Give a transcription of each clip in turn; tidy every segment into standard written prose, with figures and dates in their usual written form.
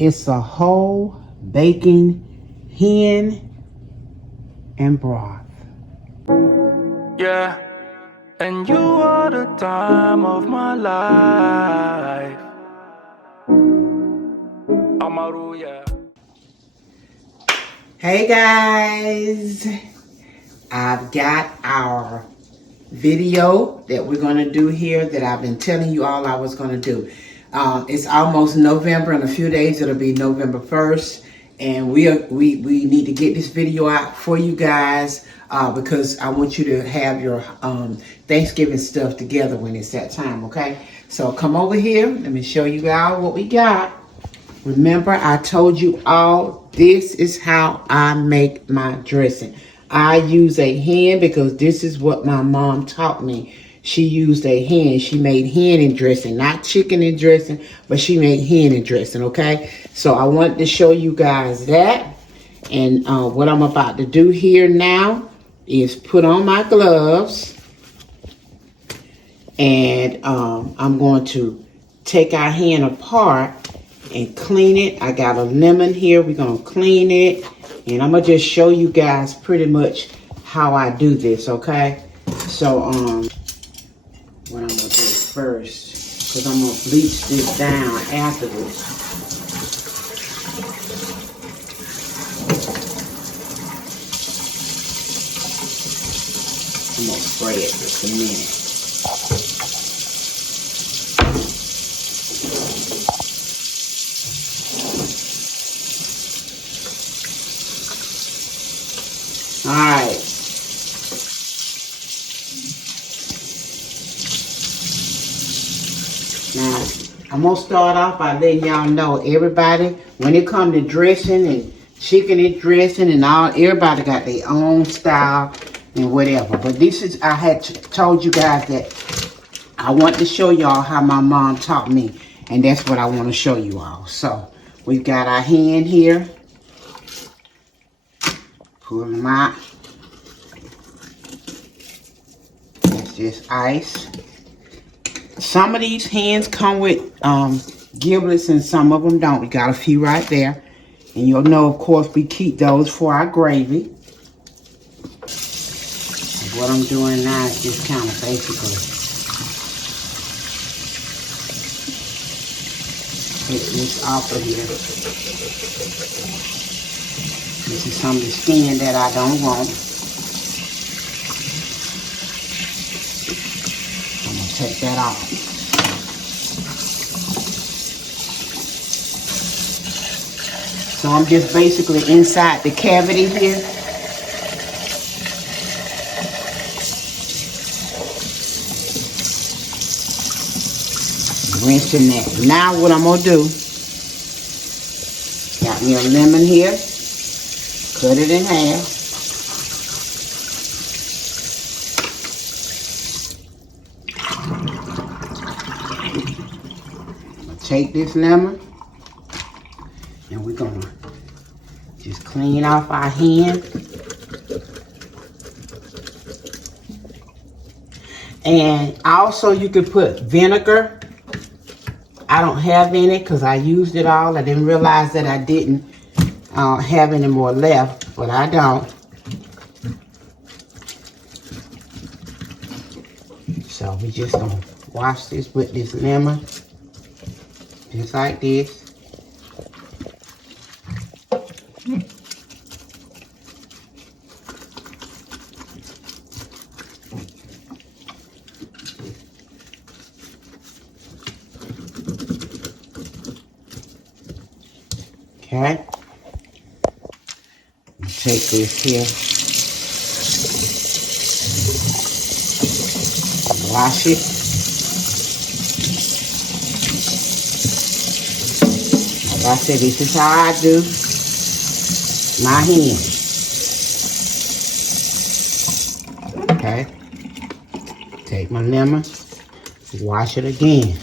It's a whole bacon hen and broth. Yeah, and you are the time of my life. Amaru, yeah. Hey guys, I've got our video that we're going to do here that I've been telling you all I was going to do. It's almost November. In a few days it'll be November 1st, and we need to get this video out for you guys because I want you to have your Thanksgiving stuff together when it's that time. Okay, so come over here, let me show you all what we got. Remember, I told you all, this is how I make my dressing. I use a hen because this is what my mom taught me. She used a hen. She made hen and dressing, not chicken and dressing, but she made hen and dressing, okay? So I wanted to show you guys that. And what I'm about to do here now is put on my gloves. And I'm going to take our hen apart and clean it. I got a lemon here. We're going to clean it. And I'm going to just show you guys pretty much how I do this, okay? So, what I'm going to do first, because I'm going to bleach this down afterwards. I'm going to spray it just a minute. All right. Now, I'm going to start off by letting y'all know, everybody, when it comes to dressing and chicken and dressing and all, everybody got their own style and whatever. But this is, I had told you guys that I want to show y'all how my mom taught me. And that's what I want to show you all. So, we've got our hen here. Pull them out. That's just ice. Some of these hens come with giblets and some of them don't. We got a few right there. And you'll know, of course, we keep those for our gravy. And what I'm doing now is just kind of basically take this off of here. This is some of the skin that I don't want. I'm going to take that off. So I'm just basically inside the cavity here. Rinsing that. Now what I'm going to do, got me a lemon here. Cut it in half. I'm going to take this lemon and we're going to just clean off our hen. And also you could put vinegar. I don't have any because I used it all. I didn't realize that I didn't have any more left, but I don't. So we just gonna wash this with this lemon, just like this. Okay. Take this here, wash it. Like I said, this is how I do my hen. Okay. Take my lemon, wash it again.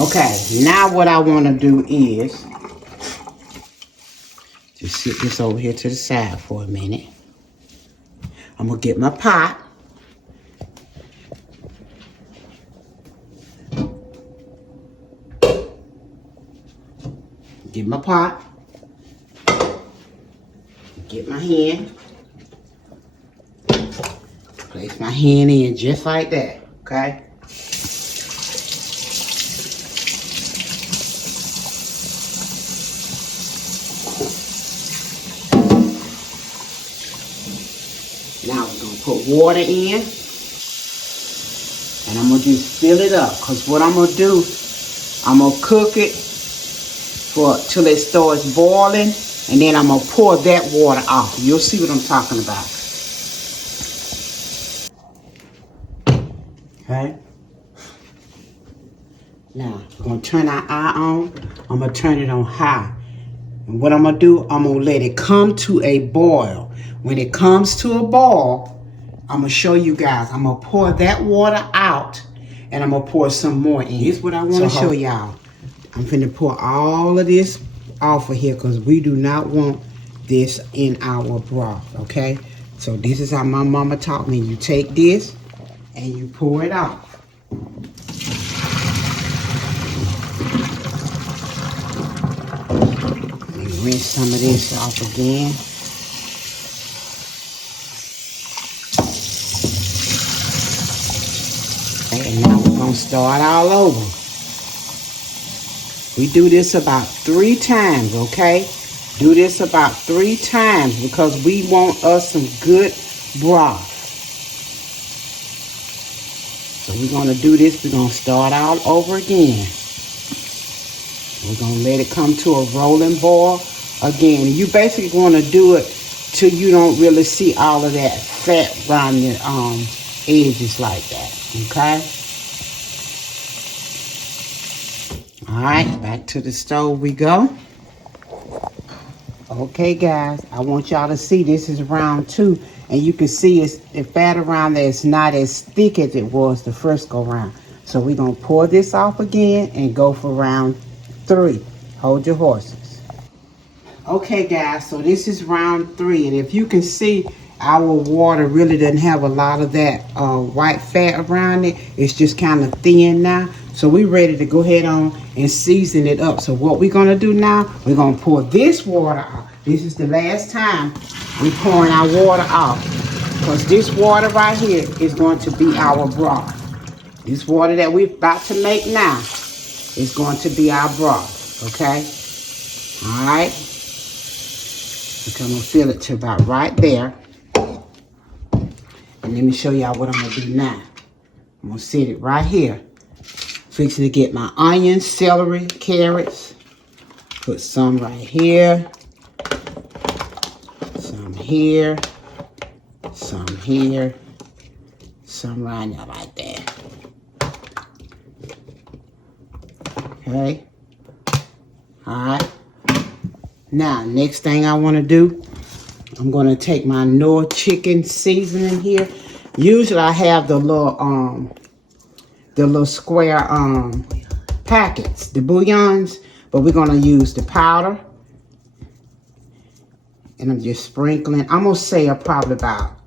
Okay, now what I want to do is just sit this over here to the side for a minute. I'm gonna get my pot. Get my pot. Get my hand. Place my hand in just like that, okay? Now we're gonna put water in, and I'm gonna just fill it up. Cause what I'm gonna do, I'm gonna cook it till it starts boiling, and then I'm gonna pour that water off. You'll see what I'm talking about. Okay. Now I'm gonna turn our eye on. I'm gonna turn it on high. And what I'm gonna do, I'm gonna let it come to a boil. When it comes to a boil, I'm gonna show you guys. I'm gonna pour that water out, and I'm gonna pour some more in. Here's what I wanna show y'all. I'm finna pour all of this off of here because we do not want this in our broth, okay? So this is how my mama taught me. You take this and you pour it off. Rinse some of this off again. And now we're gonna start all over. We do this about 3 times, okay? Do this about 3 times because we want us some good broth. So we're gonna do this, we're gonna start all over again. We're gonna let it come to a rolling boil again. You basically wanna do it till you don't really see all of that fat around the edges like that, okay? All right, back to the stove we go. Okay, guys, I want y'all to see this is round 2, and you can see it's the fat around there is not as thick as it was the first go round. So we're gonna pour this off again and go for round 3. Hold your horses. Okay, guys, so this is round 3, and if you can see, our water really doesn't have a lot of that white fat around it. It's just kind of thin now. So we're ready to go ahead on and season it up. So what we're gonna do now, we're gonna pour this water off. This is the last time we're pouring our water off, because this water right here is going to be our broth. This water that we're about to make now is going to be our broth, okay? All right. So I'm gonna fill it to about right there. And let me show y'all what I'm gonna do now. I'm gonna set it right here. Fixing to get my onions, celery, carrots. Put some right here. Some here. Some here. Some right now like that. Okay. Alright. Now, next thing I want to do, I'm going to take my Knorr chicken seasoning here. Usually I have the little square packets, the bouillons, but we're going to use the powder. And I'm just sprinkling. I'm going to say probably about,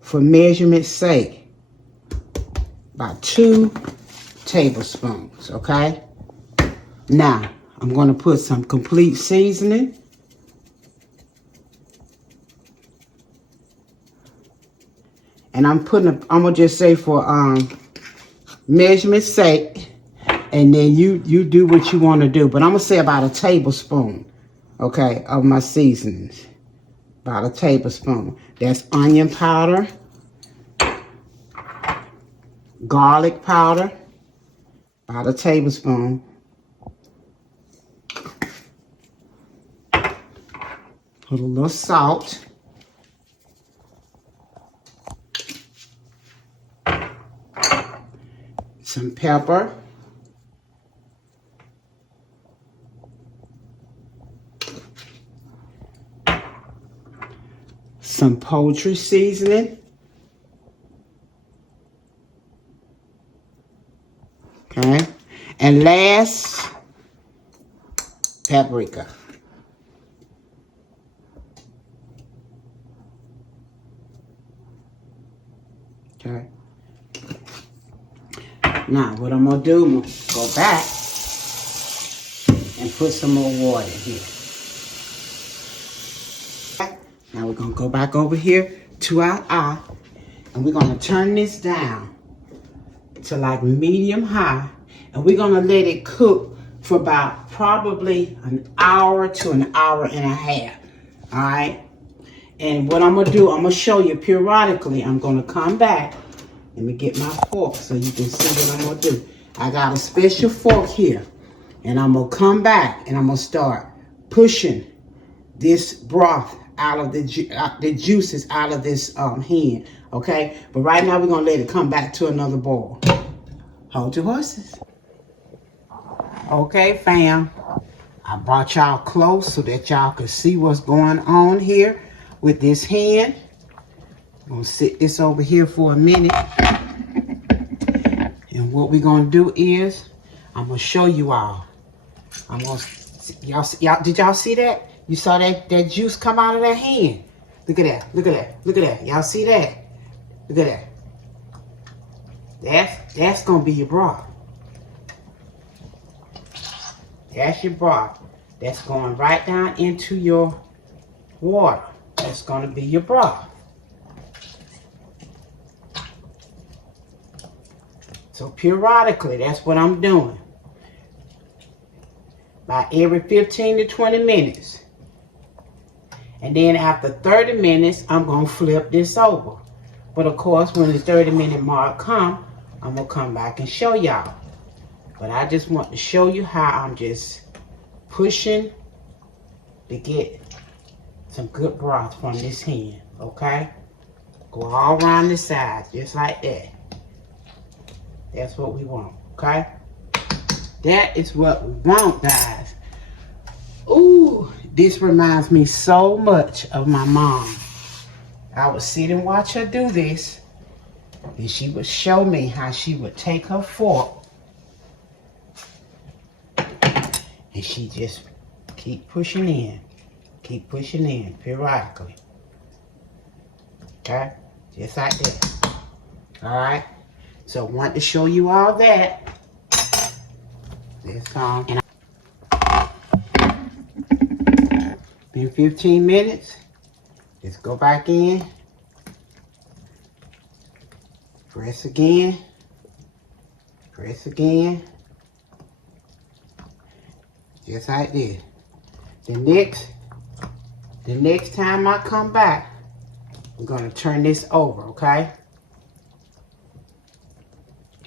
for measurement's sake, about 2 tablespoons, okay? Now, I'm going to put some complete seasoning. And I'm going to just say for measurement's sake, and then you do what you want to do. But I'm going to say about a tablespoon, okay, of my seasonings. About a tablespoon. That's onion powder, garlic powder, about a tablespoon. Put a little salt. Some pepper. Some poultry seasoning. Okay. And last, paprika. Okay. Now, what I'm going to do, I'm going to go back and put some more water in here. Now, we're going to go back over here to our eye, and we're going to turn this down to like medium high, and we're going to let it cook for about probably an hour to an hour and a half. All right. And what I'm going to do, I'm going to show you periodically. I'm going to come back. Let me get my fork so you can see what I'm going to do. I got a special fork here. And I'm going to come back and I'm going to start pushing this broth out of the juices out of this hen. Okay? But right now we're going to let it come back to another boil. Hold your horses. Okay, fam. I brought y'all close so that y'all could see what's going on here with this hen. I'm going to sit this over here for a minute. And what we're going to do is, I'm going to show you all. I'm going to, y'all, did y'all see that? You saw that juice come out of that hen? Look at that, look at that, look at that. Y'all see that? Look at that. That's going to be your broth. That's your broth. That's going right down into your water. That's going to be your broth. So periodically, that's what I'm doing. About every 15 to 20 minutes. And then after 30 minutes, I'm going to flip this over. But of course, when the 30-minute mark come, I'm going to come back and show y'all. But I just want to show you how I'm just pushing to get some good broth from this hen, okay? Go all around the sides, just like that. That's what we want, okay? That is what we want, guys. Ooh, this reminds me so much of my mom. I would sit and watch her do this, and she would show me how she would take her fork, and she just keep pushing in periodically. Okay? Just like that. All right? So I want to show you all that. This and been 15 minutes. Just go back in. Press again. Press again. Just like this. The next time I come back, I'm gonna turn this over, okay?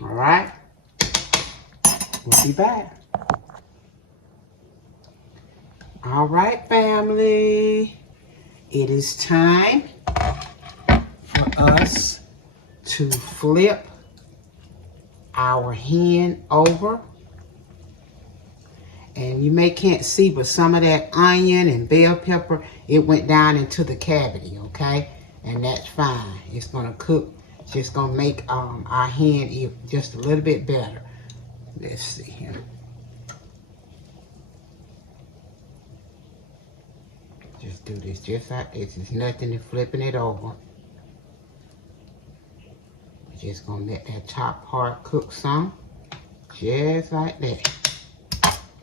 All right? We'll be back. All right, family. It is time for us to flip our hen over. And you can't see, but some of that onion and bell pepper, it went down into the cavity, okay? And that's fine. It's gonna cook. It's just gonna make our hen just a little bit better. Let's see here. Just do this just like this. There's nothing to flipping it over. We're just gonna let that top part cook some. Just like that.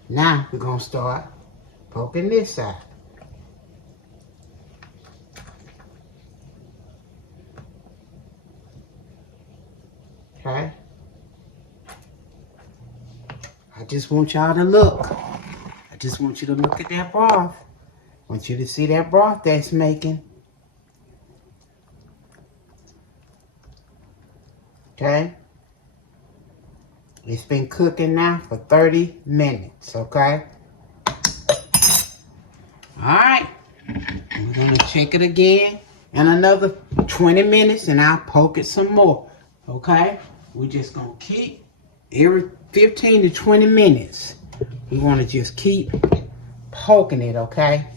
Now we're gonna start poking this side. Okay? I just want y'all to look. I just want you to look at that broth. I want you to see that broth that's making. Okay? It's been cooking now for 30 minutes, okay? All right. We're gonna check it again in another 20 minutes and I'll poke it some more, okay? We're just gonna keep every 15 to 20 minutes. We wanna just keep poking it, okay?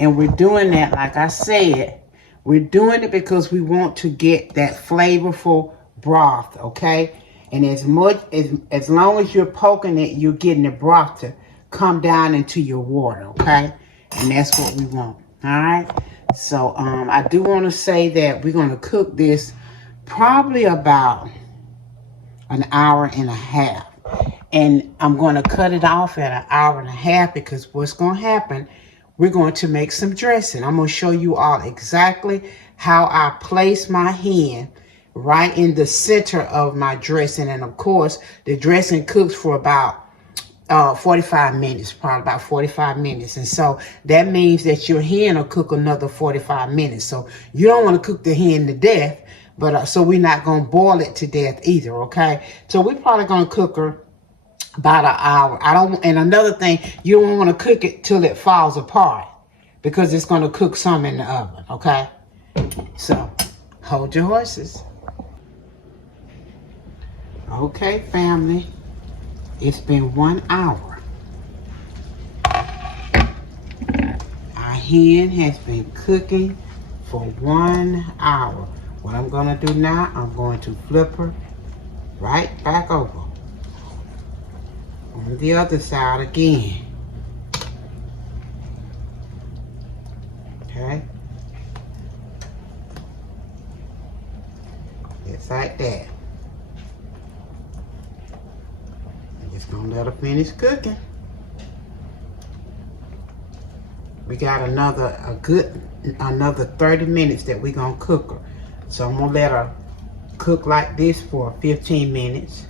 And we're doing that, like I said, we're doing it because we want to get that flavorful broth, okay? And as long as you're poking it, you're getting the broth to come down into your water, okay? And that's what we want, all right? So I do want to say that we're going to cook this probably about an hour and a half. And I'm going to cut it off at an hour and a half because what's going to happen, we're going to make some dressing. I'm going to show you all exactly how I place my hand right in the center of my dressing. And of course, the dressing cooks for about 45 minutes, probably about 45 minutes. And so that means that your hen will cook another 45 minutes. So you don't want to cook the hen to death, but so we're not going to boil it to death either, okay? So we're probably going to cook her about an hour. And another thing, you don't want to cook it till it falls apart because it's going to cook some in the oven, okay? So hold your horses. Okay, family. It's been 1 hour. Our hen has been cooking for 1 hour. What I'm going to do now, I'm going to flip her right back over on the other side again. Okay? Just like that. Just gonna let her finish cooking. We got another 30 minutes that we're gonna cook her. So I'm gonna let her cook like this for 15 minutes,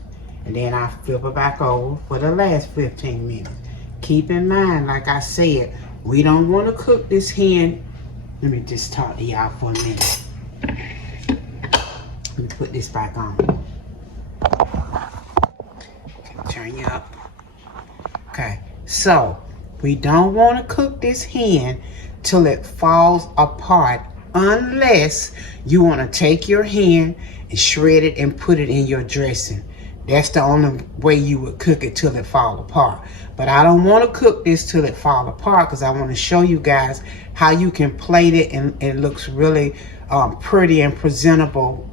and then I flip her back over for the last 15 minutes. Keep in mind, like I said, we don't want to cook this hen. Let me just talk to y'all for a minute. Let me put this back on. Turn you up. Okay, so we don't want to cook this hen till it falls apart, unless you want to take your hen and shred it and put it in your dressing. That's the only way you would cook it till it fall apart. But I don't want to cook this till it fall apart because I want to show you guys how you can plate it and it looks really pretty and presentable.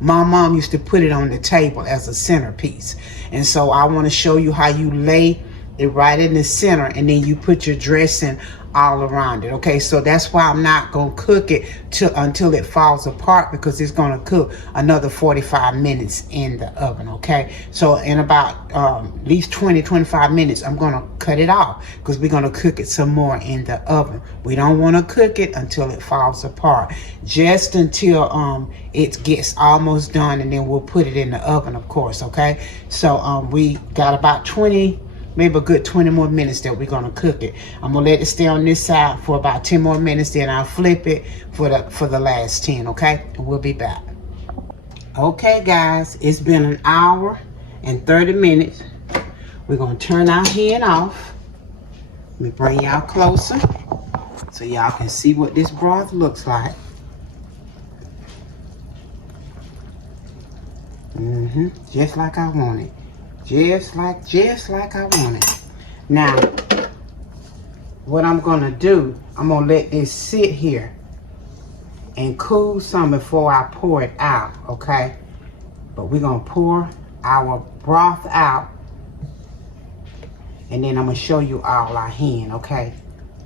My mom used to put it on the table as a centerpiece, and so I want to show you how you lay it right in the center, and then you put your dressing all around it. Okay, so that's why I'm not gonna cook it until it falls apart, because it's gonna cook another 45 minutes in the oven. Okay, so in about at least 20-25 minutes I'm gonna cut it off, because we're gonna cook it some more in the oven. We don't want to cook it until it falls apart, just until it gets almost done, and then we'll put it in the oven, of course. Okay, so we got about maybe a good 20 more minutes that we're gonna cook it. I'm gonna let it stay on this side for about 10 more minutes, then I'll flip it for the last 10, okay? And we'll be back. Okay, guys, it's been an hour and 30 minutes. We're gonna turn our hen off. Let me bring y'all closer so y'all can see what this broth looks like. Just like I want it. Just like I want it. Now, what I'm gonna do, I'm gonna let this sit here and cool some before I pour it out, okay? But we're gonna pour our broth out, and then I'm gonna show you all our hen, okay?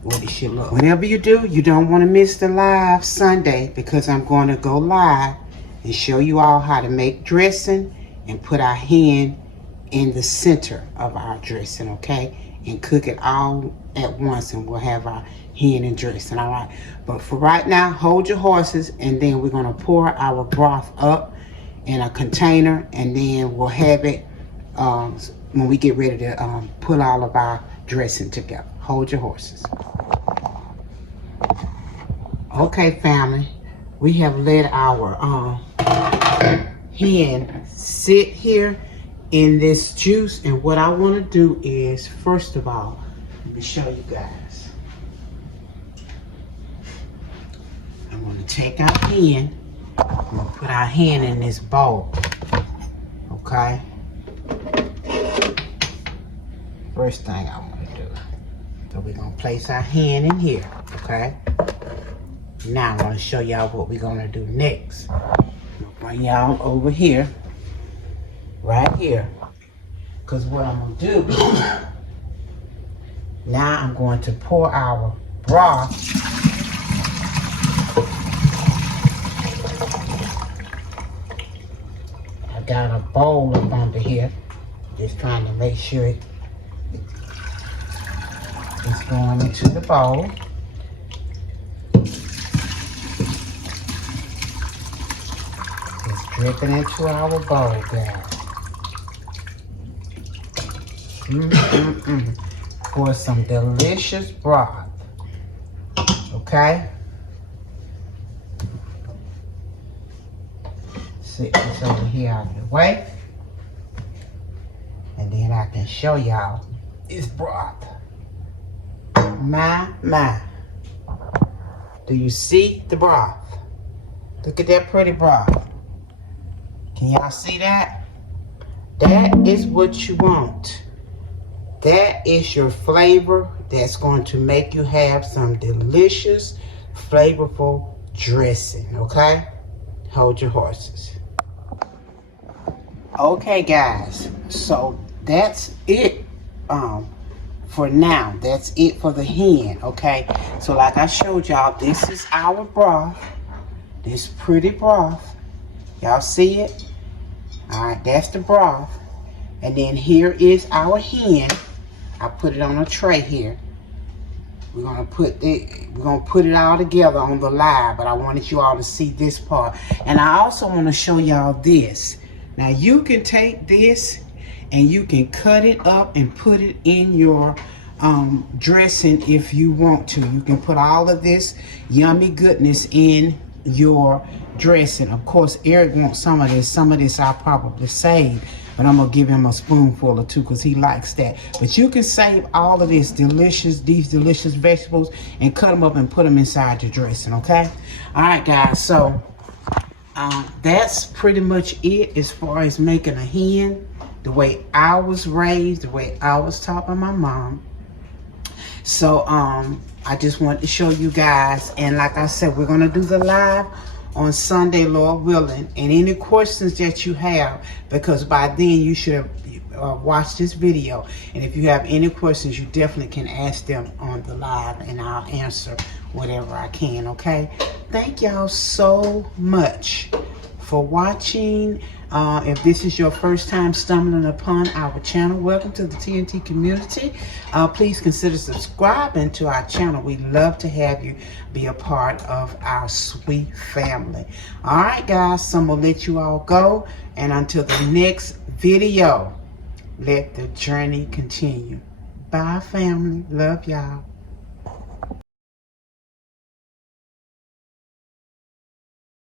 What it should look. Whenever you do, you don't wanna miss the live Sunday, because I'm gonna go live and show you all how to make dressing and put our hen in the center of our dressing, okay? And cook it all at once, and we'll have our hen and dressing, all right? But for right now, hold your horses, and then we're gonna pour our broth up in a container, and then we'll have it when we get ready to put all of our dressing together. Hold your horses. Okay, family, we have let our hen sit here in this juice, and what I want to do is, first of all, let me show you guys. I'm going to take our hen, I'm going to put our hen in this bowl, okay? First thing I want to do, so we're going to place our hen in here, okay? Now I want to show y'all what we're going to do next. I'm going to bring y'all over here, right here, because what I'm going to do, now I'm going to pour our broth got a bowl up under here. Just trying to make sure it's going into the bowl. It's dripping into our bowl, guys. For some delicious broth. Okay? Sit this over here out of the way. And then I can show y'all this broth. My. Do you see the broth? Look at that pretty broth. Can y'all see that? That is what you want. That is your flavor that's going to make you have some delicious, flavorful dressing, okay? Hold your horses. Okay, guys, so that's it for now. That's it for the hen, okay? So like I showed y'all, this is our broth. This pretty broth. Y'all see it? All right, that's the broth. And then here is our hen. I put it on a tray here. We're gonna put it all together on the live, but I wanted you all to see this part. And I also want to show y'all this. Now you can take this and you can cut it up and put it in your dressing if you want to. You can put all of this yummy goodness in your dressing. Of course, Eric wants some of this. Some of this I'll probably save, but I'm gonna give him a spoonful or two because he likes that. But you can save all of these delicious vegetables and cut them up and put them inside your dressing, okay? All right, guys, so that's pretty much it as far as making a hen, the way I was raised, the way I was taught by my mom. So I just wanted to show you guys, and like I said, we're gonna do the live on Sunday, Lord willing. And any questions that you have, because by then you should have watched this video, and if you have any questions, you definitely can ask them on the live and I'll answer whatever I can, okay? Thank y'all so much for watching. If this is your first time stumbling upon our channel, welcome to the TNT community. Please consider subscribing to our channel. We'd love to have you be a part of our sweet family. All right, guys, so I'm gonna let you all go, and until the next video, let the journey continue. Bye, family. Love y'all.